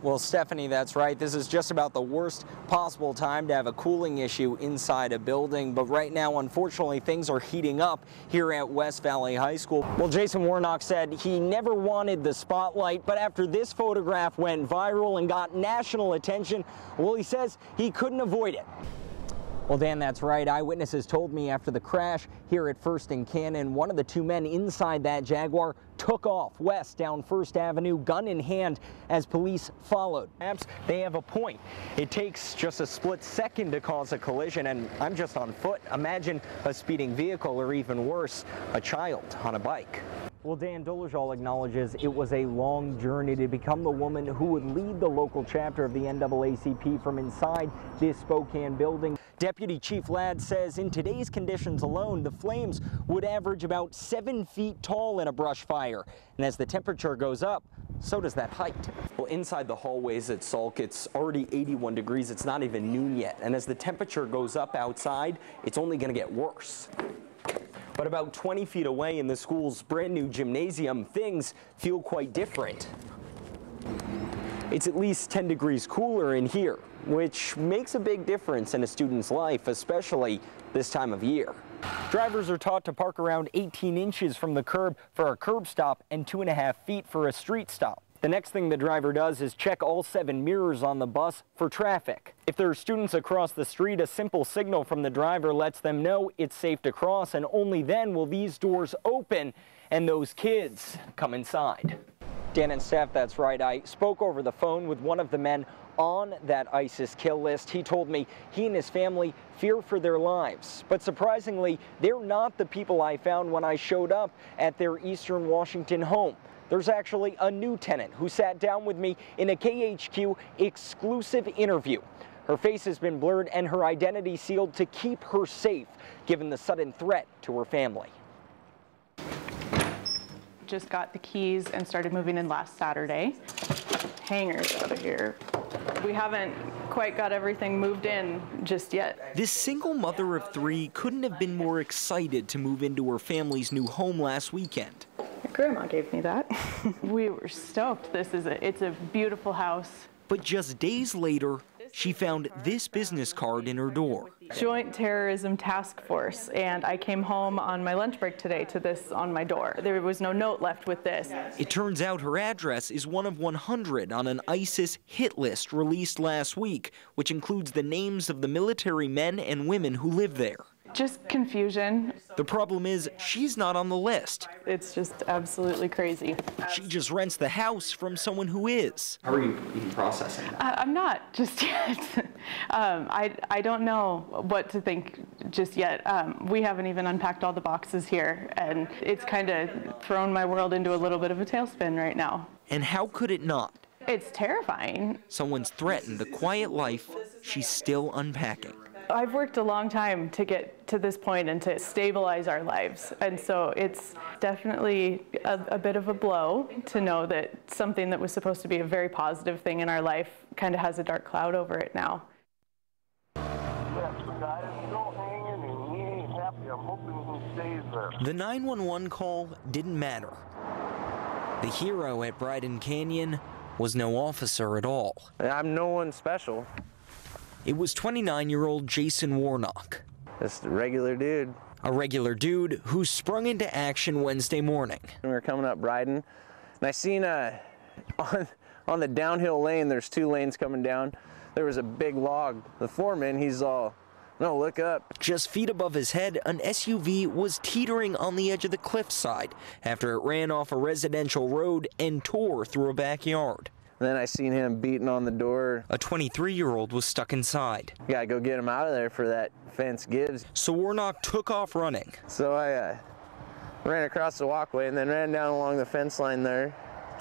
Well, Stephanie, that's right. This is just about the worst possible time to have a cooling issue inside a building. But right now, unfortunately, things are heating up here at West Valley High School. Well, Jason Warnock said he never wanted the spotlight, but after this photograph went viral and got national attention, well, he says he couldn't avoid it. Well, Dan, that's right. Eyewitnesses told me after the crash here at First and Cannon, one of the two men inside that Jaguar took off west down First Avenue, gun in hand, as police followed. Perhaps they have a point. It takes just a split second to cause a collision, and I'm just on foot. Imagine a speeding vehicle, or even worse, a child on a bike. Well, Dan, Dolezal acknowledges it was a long journey to become the woman who would lead the local chapter of the NAACP from inside this Spokane building. Deputy Chief Ladd says in today's conditions alone, the flames would average about 7 feet tall in a brush fire. And as the temperature goes up, so does that height. Well, inside the hallways at Salk, it's already 81 degrees. It's not even noon yet. And as the temperature goes up outside, it's only going to get worse. But about 20 feet away in the school's brand new gymnasium, things feel quite different. It's at least 10 degrees cooler in here, which makes a big difference in a student's life, especially this time of year. Drivers are taught to park around 18 inches from the curb for a curb stop and 2.5 feet for a street stop. The next thing the driver does is check all 7 mirrors on the bus for traffic. If there are students across the street, a simple signal from the driver lets them know it's safe to cross, and only then will these doors open and those kids come inside. Dan and Steph, that's right. I spoke over the phone with one of the men on that ISIS kill list. He told me he and his family fear for their lives. But surprisingly, they're not the people I found when I showed up at their Eastern Washington home. There's actually a new tenant who sat down with me in a KHQ exclusive interview. Her face has been blurred and her identity sealed to keep her safe, given the sudden threat to her family. Just got the keys and started moving in last Saturday. Hangers out of here. We haven't quite got everything moved in just yet. This single mother of 3 couldn't have been more excited to move into her family's new home last weekend. Grandma gave me that. We were stoked. It's a beautiful house. But just days later, she found this business card in her door. Joint Terrorism Task Force, and I came home on my lunch break today to this on my door. There was no note left with this. It turns out her address is one of 100 on an ISIS hit list released last week, which includes the names of the military men and women who live there. Just confusion. The problem is she's not on the list. It's just absolutely crazy. She just rents the house from someone who is. How are you even processing that? I'm not just yet. I don't know what to think just yet. We haven't even unpacked all the boxes here, and it's kind of thrown my world into a little bit of a tailspin right now. And how could it not? It's terrifying. Someone's threatened a quiet life she's still unpacking. I've worked a long time to get to this point and to stabilize our lives. And so it's definitely a bit of a blow to know that something that was supposed to be a very positive thing in our life kind of has a dark cloud over it now. The 911 call didn't matter. The hero at Bryden Canyon was no officer at all. I'm no one special. It was 29-year-old Jason Warnock. Just a regular dude. A regular dude who sprung into action Wednesday morning. We were coming up Bryden, and I seen on the downhill lane, there's 2 lanes coming down, there was a big log. The foreman, he's all, no, look up. Just feet above his head, an SUV was teetering on the edge of the cliffside after it ran off a residential road and tore through a backyard. Then I seen him beating on the door. A 23-year-old was stuck inside. You gotta go get him out of there for that fence gives. So Warnock took off running. So I ran across the walkway and then ran down along the fence line there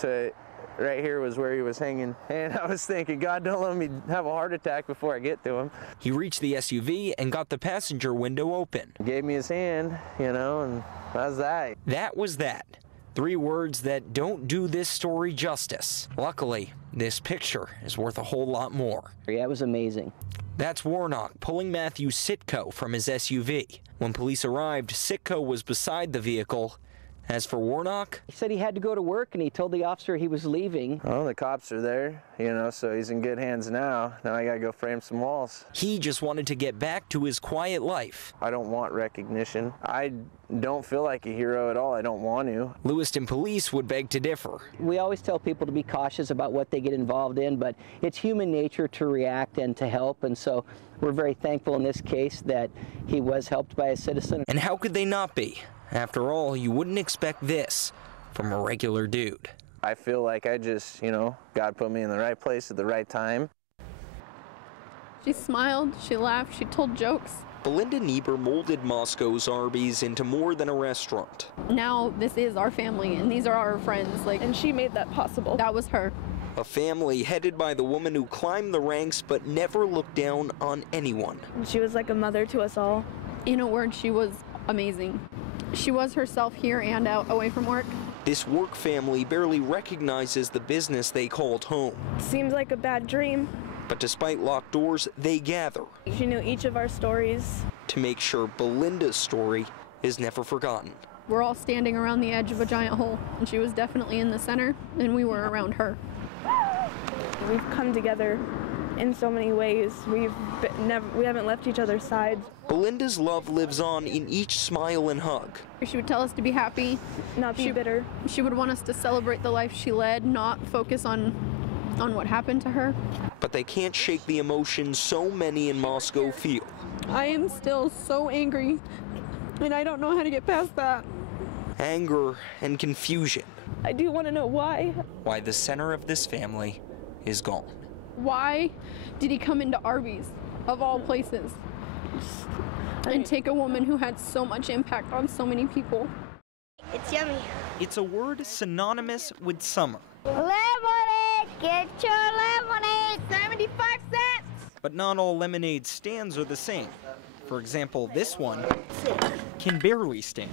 to right here was where he was hanging. And I was thinking, God, don't let me have a heart attack before I get to him. He reached the SUV and got the passenger window open. He gave me his hand, you know, and that was that. That was that. 3 words that don't do this story justice. Luckily, this picture is worth a whole lot more. Yeah, it was amazing. That's Warnock pulling Matthew Sitko from his SUV. When police arrived, Sitko was beside the vehicle As for Warnock, He said he had to go to work, and he told the officer he was leaving. Well, the cops are there, you know, so he's in good hands now. Now I gotta go frame some walls. he just wanted to get back to his quiet life. I don't want recognition. I don't feel like a hero at all. I don't want to. Lewiston police would beg to differ. We always tell people to be cautious about what they get involved in, but it's human nature to react and to help, and so we're very thankful in this case that he was helped by a citizen. And how could they not be? After all, you wouldn't expect this from a regular dude. I feel like I just, you know, God put me in the right place at the right time. She smiled, she laughed, she told jokes. Belinda Niebuhr molded Moscow's Arby's into more than a restaurant. Now this is our family and these are our friends. And she made that possible. That was her. A family headed by the woman who climbed the ranks but never looked down on anyone. She was like a mother to us all. In a word, she was amazing. She was herself here and out away from work. This work family barely recognizes the business they called home. Seems like a bad dream. But despite locked doors, they gather She knew each of our stories. to make sure Belinda's story is never forgotten. We're all standing around the edge of a giant hole, and she was definitely in the center, and we were around her. We've come together in so many ways. We haven't left each other's sides. Belinda's love lives on in each smile and hug. She would tell us to be happy. Not be bitter. She would want us to celebrate the life she led, not focus on what happened to her. But they can't shake the emotion so many in Moscow feel. I am still so angry, and I don't know how to get past that. Anger and confusion. I do want to know why. Why the center of this family is gone. Why did he come into Arby's, of all places, and take a woman who had so much impact on so many people? It's yummy. It's a word synonymous with summer. Lemonade! Get your lemonade! 75 cents! But not all lemonade stands are the same. For example, this one can barely stand.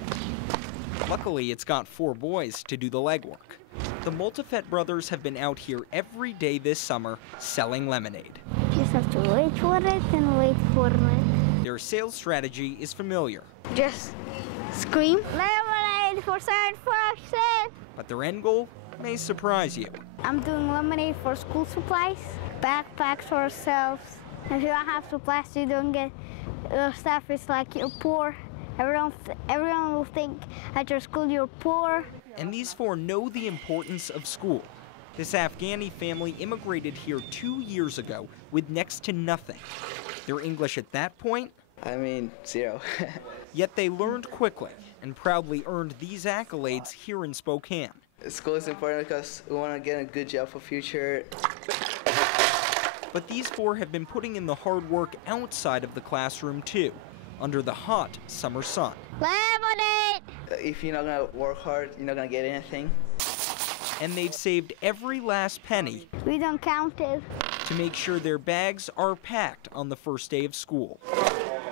Luckily, it's got 4 boys to do the legwork. The Multifet brothers have been out here every day this summer selling lemonade. Just have to wait for it and wait for it. Their sales strategy is familiar, Just scream, lemonade for 75 cents! but their end goal may surprise you. I'm doing lemonade for school supplies, backpacks for ourselves. If you don't have supplies, you don't get stuff. It's like you're poor. Everyone will think at your school you're poor. And these 4 know the importance of school. This Afghani family immigrated here 2 years ago with next to nothing. Their English at that point? 0. Yet they learned quickly and proudly earned these accolades here in Spokane. School is important because we want to get a good job for future. But these 4 have been putting in the hard work outside of the classroom too, under the hot summer sun. Lemonade! If you're not going to work hard, you're not going to get anything. And they've saved every last penny We don't count it. to make sure their bags are packed on the first day of school.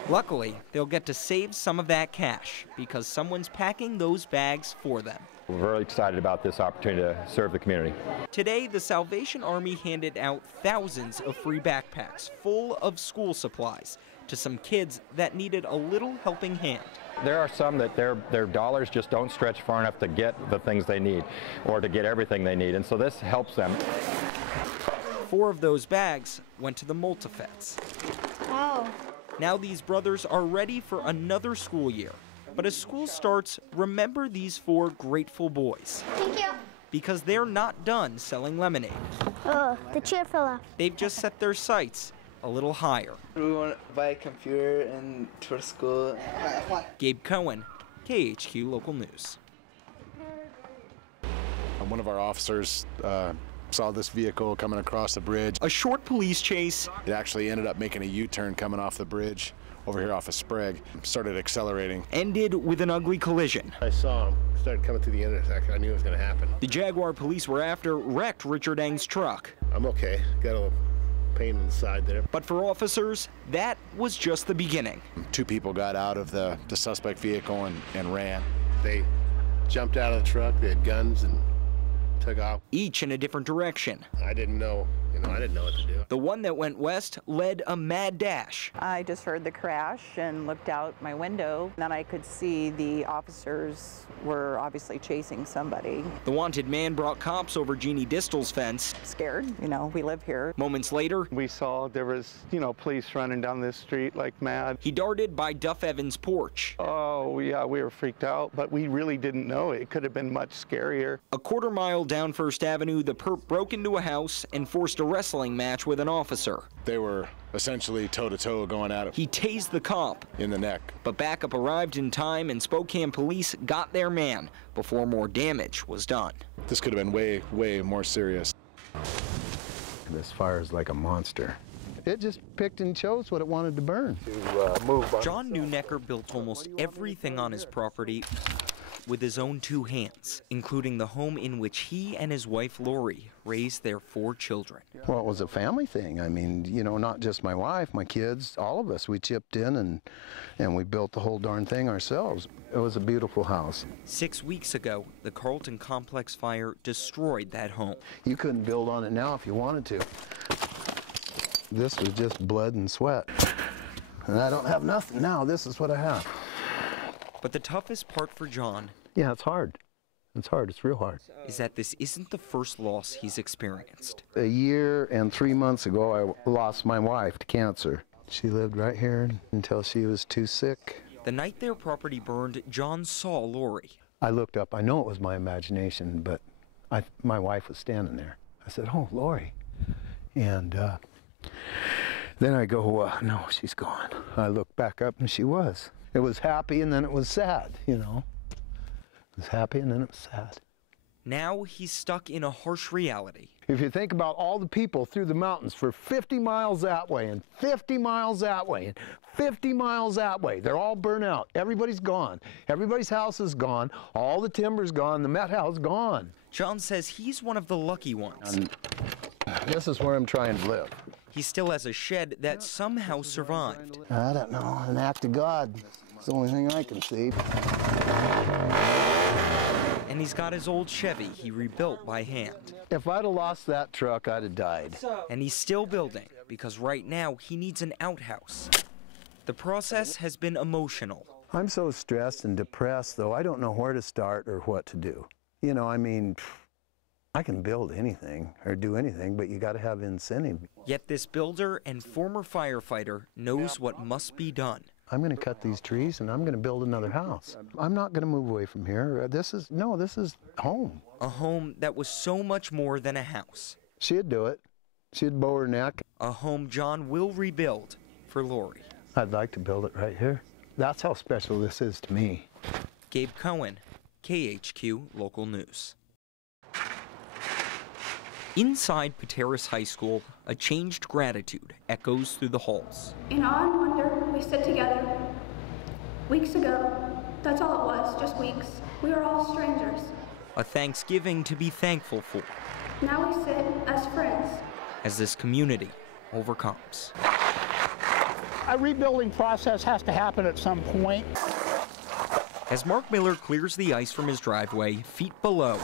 Luckily, they'll get to save some of that cash because someone's packing those bags for them. We're very excited about this opportunity to serve the community. Today, the Salvation Army handed out thousands of free backpacks full of school supplies to some kids that needed a little helping hand. There are some that their dollars just don't stretch far enough to get the things they need or to get everything they need, and so this helps them. 4 of those bags went to the Multifets. Oh. Now these brothers are ready for another school year. But as school starts, remember these 4 grateful boys. Thank you. Because they're not done selling lemonade. Oh, the chair fell off. They've just set their sights a little higher. We want to buy a computer and for school. Gabe Cohen, KHQ Local News. One of our officers saw this vehicle coming across the bridge. A short police chase. It actually ended up making a U-turn coming off the bridge over here off of Sprague. Started accelerating. Ended with an ugly collision. I saw him. Started coming through the intersection. I knew it was going to happen. The Jaguar police were after wrecked Richard Eng's truck. I'm okay. Got a little pain in the side there. But for officers, that was just the beginning. 2 people got out of the suspect vehicle and ran. They jumped out of the truck. They had guns and took off. Each in a different direction. I didn't know, You know, I didn't know what to do. The one that went west led a mad dash. I just heard the crash and looked out my window. Then I could see the officers were obviously chasing somebody. The wanted man brought cops over Jeannie Distel's fence. Scared, you know, we live here. Moments later, we saw there was, you know, police running down this street like mad. He darted by Duff Evans' porch. Oh, yeah, we were freaked out, but we really didn't know. It could have been much scarier. A quarter mile down First Avenue, the perp broke into a house and forced a wrestling match with an officer. They were essentially toe-to-toe going at it. He tased the cop in the neck. But backup arrived in time and Spokane police got their man before more damage was done. This could have been way, way more serious. This fire is like a monster. It just picked and chose what it wanted to burn. John Neunecker built almost everything on his property with his own two hands, including the home in which he and his wife Lori raised their 4 children. Well, it was a family thing. I mean, you know, not just my wife, my kids, all of us. We chipped in and we built the whole darn thing ourselves. It was a beautiful house. 6 weeks ago, the Carlton Complex fire destroyed that home. You couldn't build on it now if you wanted to. This was just blood and sweat. And I don't have nothing now. This is what I have. But the toughest part for John, yeah, it's hard. It's hard. It's real hard. Is that this isn't the first loss he's experienced. A year and 3 months ago, I lost my wife to cancer. She lived right here until she was too sick. The night their property burned, John saw Lori. I looked up. I know it was my imagination, but my wife was standing there. I said, "Oh, Lori." And then I go, no, she's gone. I looked back up and she was. It was happy and then it was sad, you know. It was happy and then it was sad. Now he's stuck in a harsh reality. If you think about all the people through the mountains for 50 miles that way and 50 miles that way and 50 miles that way, they're all burnt out. Everybody's gone. Everybody's house is gone. All the timber's gone. The Met House gone. John says he's one of the lucky ones. And this is where I'm trying to live. He still has a shed that somehow survived. I don't know, an act of God. It's the only thing I can see. And he's got his old Chevy he rebuilt by hand. If I'd have lost that truck, I'd have died. And he's still building, because right now he needs an outhouse. The process has been emotional. I'm so stressed and depressed, though, I don't know where to start or what to do. You know, I mean, I can build anything or do anything, but you got to have incentive. Yet this builder and former firefighter knows what must be done. I'm going to cut these trees and I'm going to build another house. I'm not going to move away from here. This is home. A home that was so much more than a house. She'd do it. She'd bow her neck. A home John will rebuild for Lori. I'd like to build it right here. That's how special this is to me. Gabe Cohen, KHQ Local News. Inside Pateros High School, a changed gratitude echoes through the halls. In awe and wonder, we stood together. Weeks ago, that's all it was, just weeks. We were all strangers. A Thanksgiving to be thankful for. Now we sit as friends. As this community overcomes. A rebuilding process has to happen at some point. As Mark Miller clears the ice from his driveway, feet below,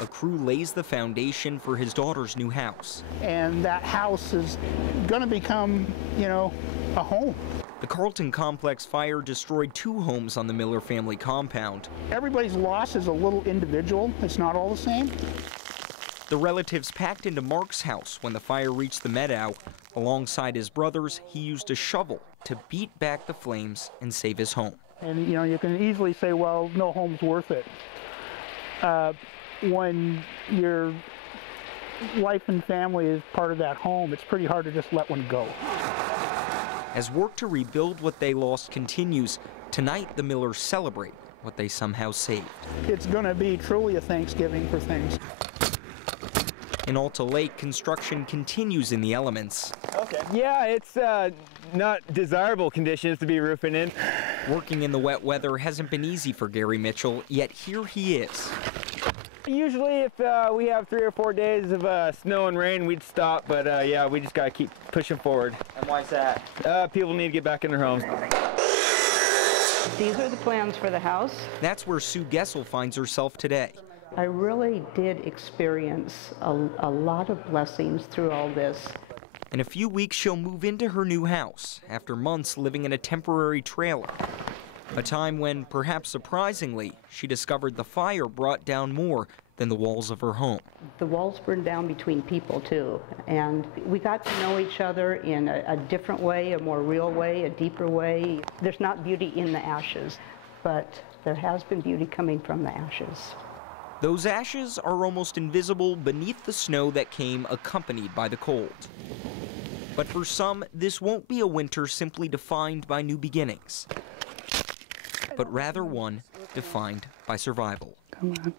a crew lays the foundation for his daughter's new house. And that house is going to become, you know, a home. The Carlton Complex fire destroyed 2 homes on the Miller family compound. Everybody's loss is a little individual. It's not all the same. The relatives packed into Mark's house when the fire reached the meadow. Alongside his brothers, he used a shovel to beat back the flames and save his home. And, you know, you can easily say, well, no home's worth it. When your life and family is part of that home, it's pretty hard to just let one go. As work to rebuild what they lost continues, tonight the Millers celebrate what they somehow saved. It's going to be truly a Thanksgiving for things. In Alta Lake, construction continues in the elements. Okay. Yeah, it's not desirable conditions to be roofing in. Working in the wet weather hasn't been easy for Gary Mitchell, yet here he is. Usually if we have 3 or 4 days of snow and rain, we'd stop, but yeah, we just got to keep pushing forward. And why's that? People need to get back in their homes. These are the plans for the house. That's where Sue Gessel finds herself today. I really did experience a lot of blessings through all this. In a few weeks, she'll move into her new house after months living in a temporary trailer. A time when, perhaps surprisingly, she discovered the fire brought down more than the walls of her home. The walls burned down between people too, and we got to know each other in a different way, a more real way, a deeper way. There's not beauty in the ashes, but there has been beauty coming from the ashes. Those ashes are almost invisible beneath the snow that came accompanied by the cold. But for some, this won't be a winter simply defined by new beginnings, but rather one defined by survival. Come on.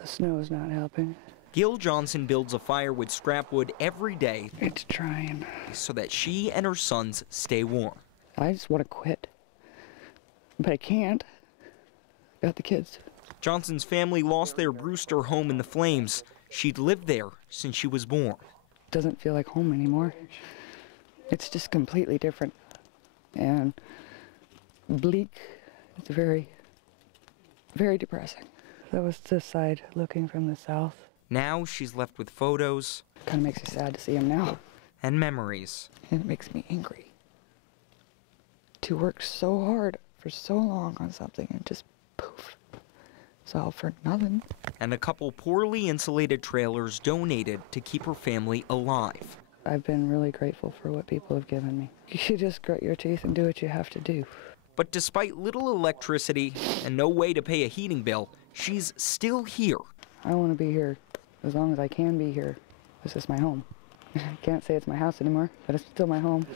The snow is not helping. Gail Johnson builds a fire with scrap wood every day. It's trying. So that she and her sons stay warm. I just want to quit, but I can't. Got the kids. Johnson's family lost their Brewster home in the flames. She'd lived there since she was born. Doesn't feel like home anymore. It's just completely different and bleak. It's very, very depressing. That was this side looking from the south. Now she's left with photos. Kind of makes me sad to see him now. And memories. And it makes me angry. To work so hard for so long on something and just poof. It's all for nothing. And a couple poorly insulated trailers donated to keep her family alive. I've been really grateful for what people have given me. You just grit your teeth and do what you have to do. But despite little electricity and no way to pay a heating bill, she's still here. I want to be here as long as I can be here. This is my home. I can't say it's my house anymore, but it's still my home.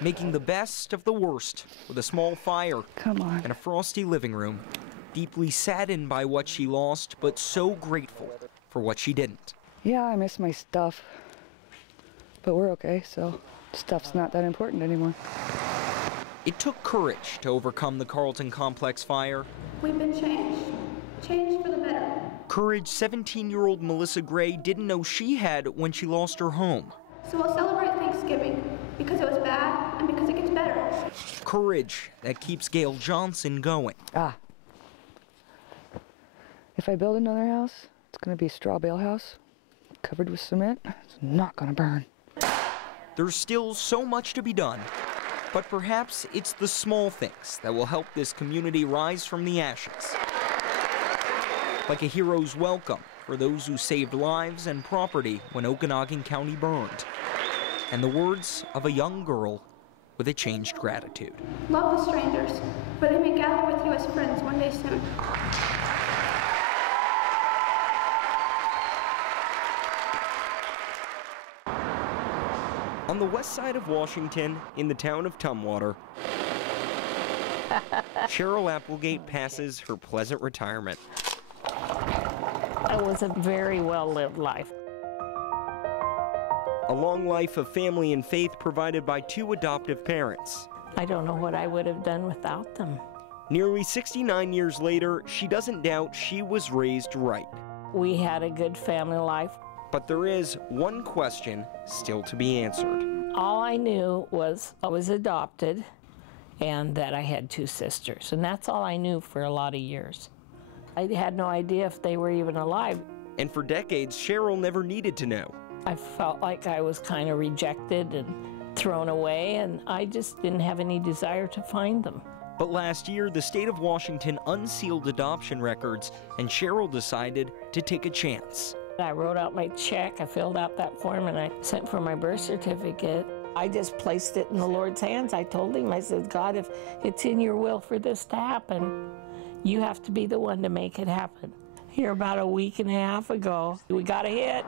Making the best of the worst with a small fire and a frosty living room. Deeply saddened by what she lost, but so grateful for what she didn't. Yeah, I miss my stuff, but we're okay, so stuff's not that important anymore. It took courage to overcome the Carlton Complex fire. We've been changed for the better. Courage 17-year-old Melissa Gray didn't know she had when she lost her home. So we'll celebrate Thanksgiving because it was bad and because it gets better. Courage that keeps Gail Johnson going. If I build another house, it's going to be a straw bale house, covered with cement. It's not going to burn. There's still so much to be done, but perhaps it's the small things that will help this community rise from the ashes. Like a hero's welcome for those who saved lives and property when Okanagan County burned. And the words of a young girl with a changed gratitude. Love the strangers, for they may gather with you as friends one day soon. On the west side of Washington, in the town of Tumwater, Cheryl Applegate passes her pleasant retirement. It was a very well-lived life. A long life of family and faith provided by two adoptive parents. I don't know what I would have done without them. Nearly 69 years later, she doesn't doubt she was raised right. We had a good family life. But there is one question still to be answered. All I knew was I was adopted and that I had two sisters. And that's all I knew for a lot of years. I had no idea if they were even alive. And for decades, Cheryl never needed to know. I felt like I was kind of rejected and thrown away, and I just didn't have any desire to find them. But last year, the state of Washington unsealed adoption records, and Cheryl decided to take a chance. I wrote out my check, I filled out that form, and I sent for my birth certificate. I just placed it in the Lord's hands. I told him, I said, God, if it's in your will for this to happen, you have to be the one to make it happen. Here about a week and a half ago, we got a hit.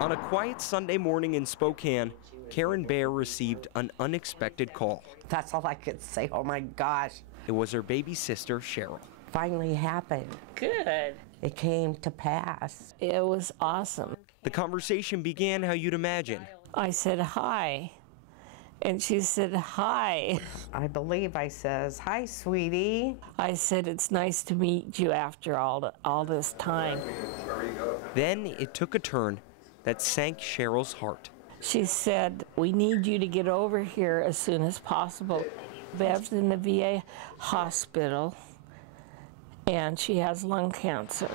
On a quiet Sunday morning in Spokane, Karen Baer received an unexpected call. That's all I could say. Oh my gosh. It was her baby sister, Cheryl. Finally happened. Good. It came to pass. It was awesome. The conversation began how you'd imagine. I said, hi. And she said, hi. I believe I says, hi, sweetie. I said, it's nice to meet you after all this time. Then it took a turn that sank Cheryl's heart. She said, we need you to get over here as soon as possible. Bev's in the VA hospital, and she has lung cancer.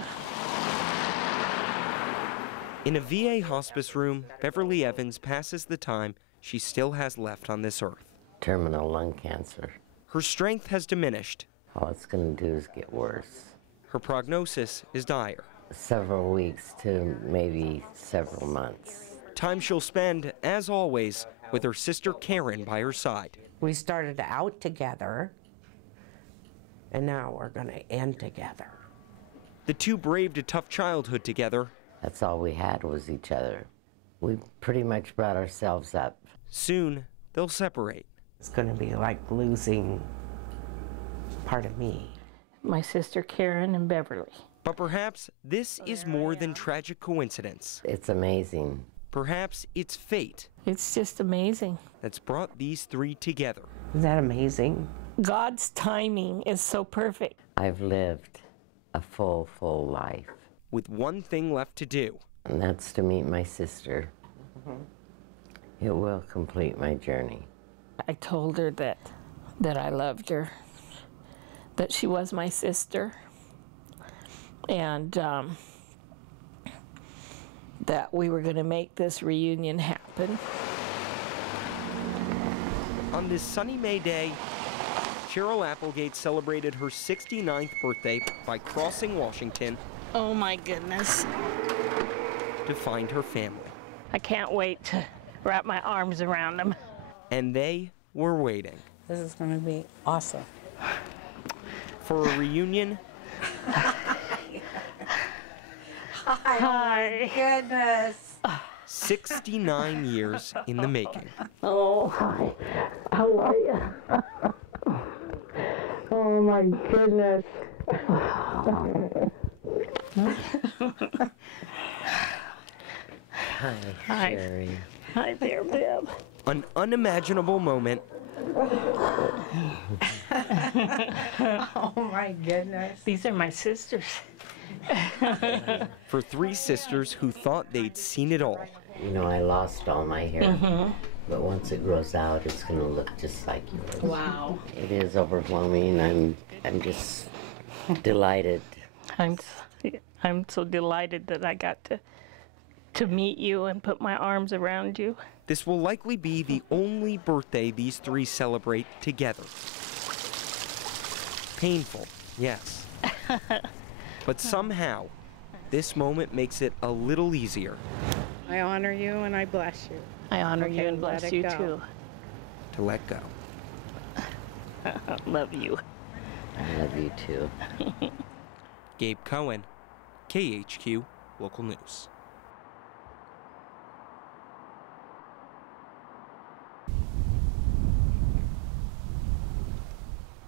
In a VA hospice room, Beverly Evans passes the time she still has left on this earth. Terminal lung cancer. Her strength has diminished. All it's going to do is get worse. Her prognosis is dire. Several weeks to maybe several months. Time she'll spend, as always, with her sister Karen by her side. We started out together, and now we're going to end together. The two braved a tough childhood together. That's all we had was each other. We pretty much brought ourselves up. Soon, they'll separate. It's going to be like losing part of me. My sister Karen and Beverly. But perhaps this is more than tragic coincidence. It's amazing. Perhaps it's fate. It's just amazing. That's brought these three together. Is that amazing? God's timing is so perfect. I've lived a full life. With one thing left to do. And that's to meet my sister. It will complete my journey. I told her that I loved her, that she was my sister, and that we were going to make this reunion happen. On this sunny May day, Cheryl Applegate celebrated her 69th birthday by crossing Washington. Oh my goodness. To find her family. I can't wait to wrap my arms around them. And they were waiting. This is going to be awesome. For a reunion. Hi. Goodness. 69 years in the making. Oh, hi. How are you? Oh my goodness. Hi, Sherry. Hi there, Bev. An unimaginable moment. Oh my goodness. These are my sisters. For three sisters who thought they'd seen it all. You know, I lost all my hair. But once it grows out, it's going to look just like yours. Wow. It is overwhelming. I'm just delighted. I'm so delighted that I got to meet you and put my arms around you. This will likely be the only birthday these three celebrate together. Painful, yes. But somehow, this moment makes it a little easier. I honor you and I bless you. I honor you and bless you too. To let go. Love you. I love you too. Gabe Cohen, KHQ Local News.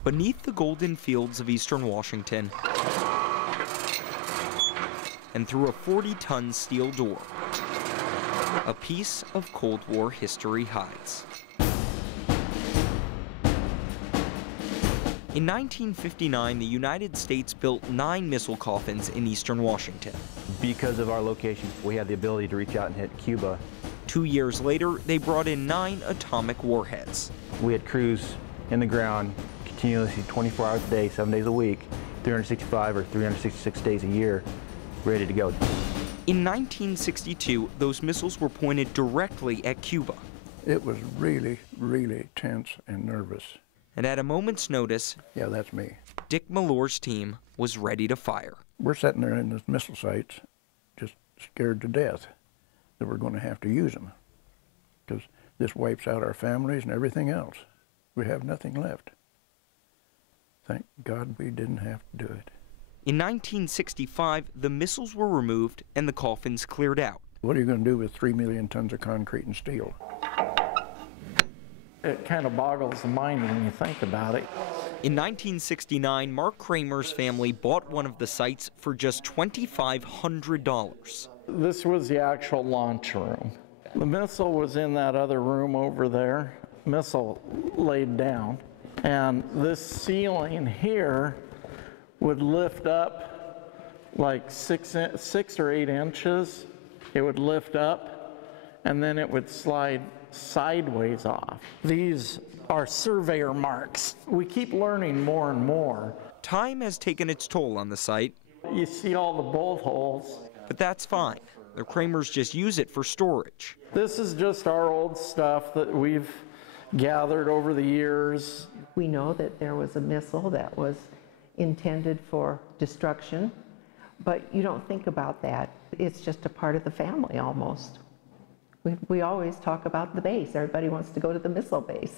Beneath the golden fields of eastern Washington, and through a 40-ton steel door, a piece of Cold War history hides. In 1959, the United States built 9 missile coffins in eastern Washington. Because of our location, we had the ability to reach out and hit Cuba. 2 years later, they brought in 9 atomic warheads. We had crews in the ground continuously 24 hours a day, 7 days a week, 365 or 366 days a year, ready to go. In 1962, those missiles were pointed directly at Cuba. It was really, really tense and nervous. And at a moment's notice, yeah, that's me. Dick Mallore's team was ready to fire. We're sitting there in the missile sites, just scared to death that we're going to have to use them, because this wipes out our families and everything else. We have nothing left. Thank God we didn't have to do it. In 1965, the missiles were removed and the coffins cleared out. What are you going to do with 3 million tons of concrete and steel? It kind of boggles the mind when you think about it. In 1969, Mark Kramer's family bought one of the sites for just $2,500. This was the actual launch room. The missile was in that other room over there, missile laid down. And this ceiling here would lift up like 6 or 8 inches. It would lift up, and then it would slide sideways off. These are surveyor marks. We keep learning more and more. Time has taken its toll on the site. You see all the bolt holes. But that's fine. The Kramers just use it for storage. This is just our old stuff that we've gathered over the years. We know that there was a missile that was intended for destruction, but you don't think about that. It's just a part of the family almost. We always talk about the base. Everybody wants to go to the missile base.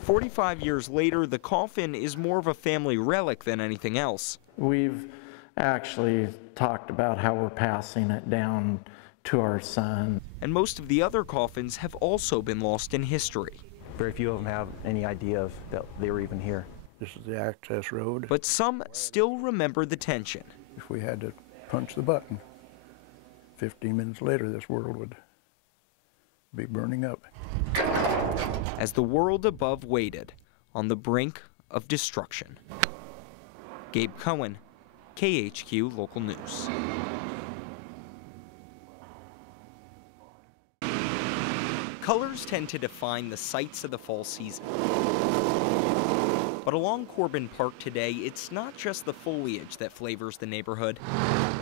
45 years later, the coffin is more of a family relic than anything else. We've actually talked about how we're passing it down to our son. And most of the other coffins have also been lost in history. Very few of them have any idea of that they were even here. This is the access road. But some still remember the tension. If we had to punch the button, 15 minutes later, this world would be burning up. As the world above waited on the brink of destruction. Gabe Cohen, KHQ Local News. Colors tend to define the sights of the fall season. But along Corbin Park today, it's not just the foliage that flavors the neighborhood.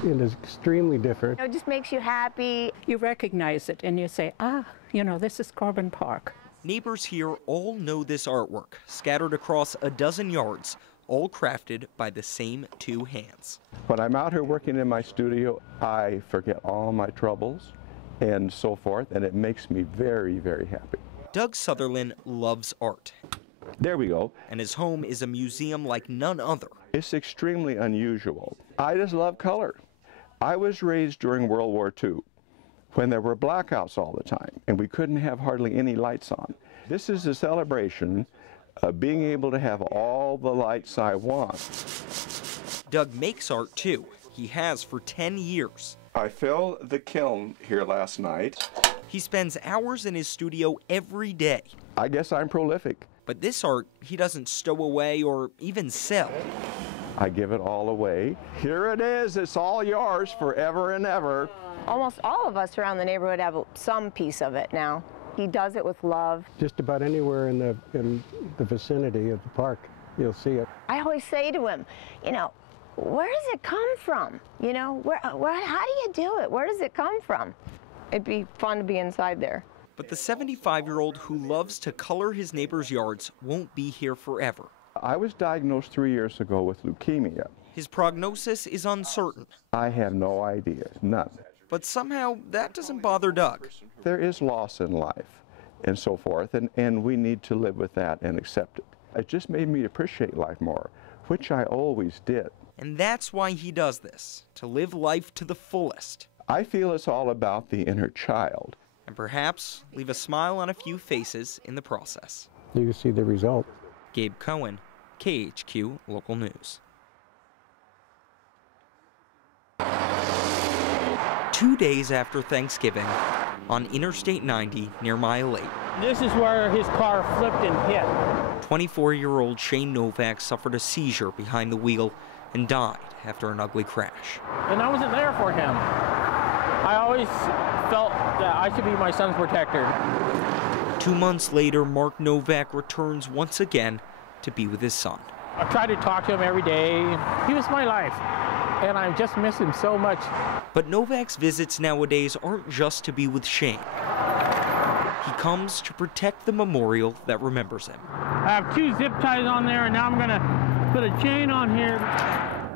It is extremely different. It just makes you happy. You recognize it and you say, this is Corbin Park. Neighbors here all know this artwork, scattered across a dozen yards, all crafted by the same two hands. When I'm out here working in my studio, I forget all my troubles and so forth, and it makes me very, very happy. Doug Sutherland loves art. There we go. And his home is a museum like none other. It's extremely unusual. I just love color. I was raised during World War II when there were blackouts all the time and we couldn't have hardly any lights on. This is a celebration of being able to have all the lights I want. Doug makes art too. He has for 10 years. I filled the kiln here last night. He spends hours in his studio every day. I guess I'm prolific. But this art, he doesn't stow away or even sell. I give it all away. Here it is. It's all yours forever and ever. Almost all of us around the neighborhood have some piece of it now. He does it with love. Just about anywhere in the vicinity of the park, you'll see it. I always say to him, where does it come from? How do you do it? Where does it come from? It'd be fun to be inside there. But the 75-year-old who loves to color his neighbors' yards won't be here forever. I was diagnosed 3 years ago with leukemia. His prognosis is uncertain. I have no idea, none. But somehow that doesn't bother Doug. There is loss in life and so forth, and we need to live with that and accept it. It just made me appreciate life more, which I always did. And that's why he does this, to live life to the fullest. I feel it's all about the inner child. And perhaps leave a smile on a few faces in the process. You can see the result. Gabe Cohen, KHQ Local News. 2 days after Thanksgiving, on Interstate 90 near Mile 8. This is where his car flipped and hit. 24-year-old Shane Novak suffered a seizure behind the wheel and died after an ugly crash. And I wasn't there for him. I always felt that I should be my son's protector. 2 months later, Mark Novak returns once again to be with his son. I try to talk to him every day. He was my life, and I just miss him so much. But Novak's visits nowadays aren't just to be with Shane. He comes to protect the memorial that remembers him. I have 2 zip ties on there, and now I'm gonna put a chain on here.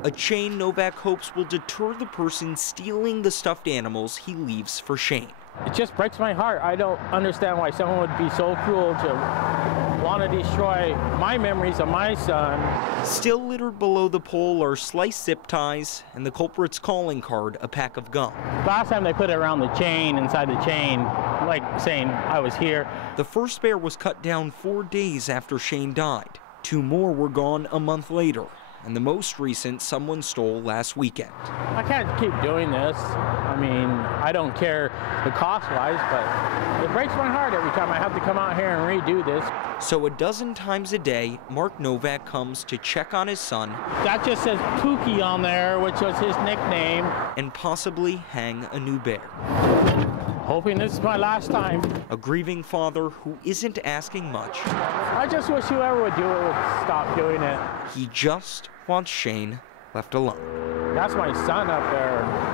A chain Novak hopes will deter the person stealing the stuffed animals he leaves for Shane. It just breaks my heart. I don't understand why someone would be so cruel to want to destroy my memories of my son. Still littered below the pole are sliced zip ties and the culprit's calling card, a pack of gum. Last time they put it around the chain, inside the chain, like saying I was here. The first bear was cut down 4 days after Shane died. 2 more were gone a month later. And the most recent someone stole last weekend. I can't keep doing this. I mean, I don't care the cost-wise, but it breaks my heart every time I have to come out here and redo this. So a dozen times a day, Mark Novak comes to check on his son. That just says Pookie on there, which was his nickname. And possibly hang a new bear. hoping this is my last time. A grieving father who isn't asking much. I just wish whoever would do it would stop doing it. He just wants Shane left alone. That's my son up there.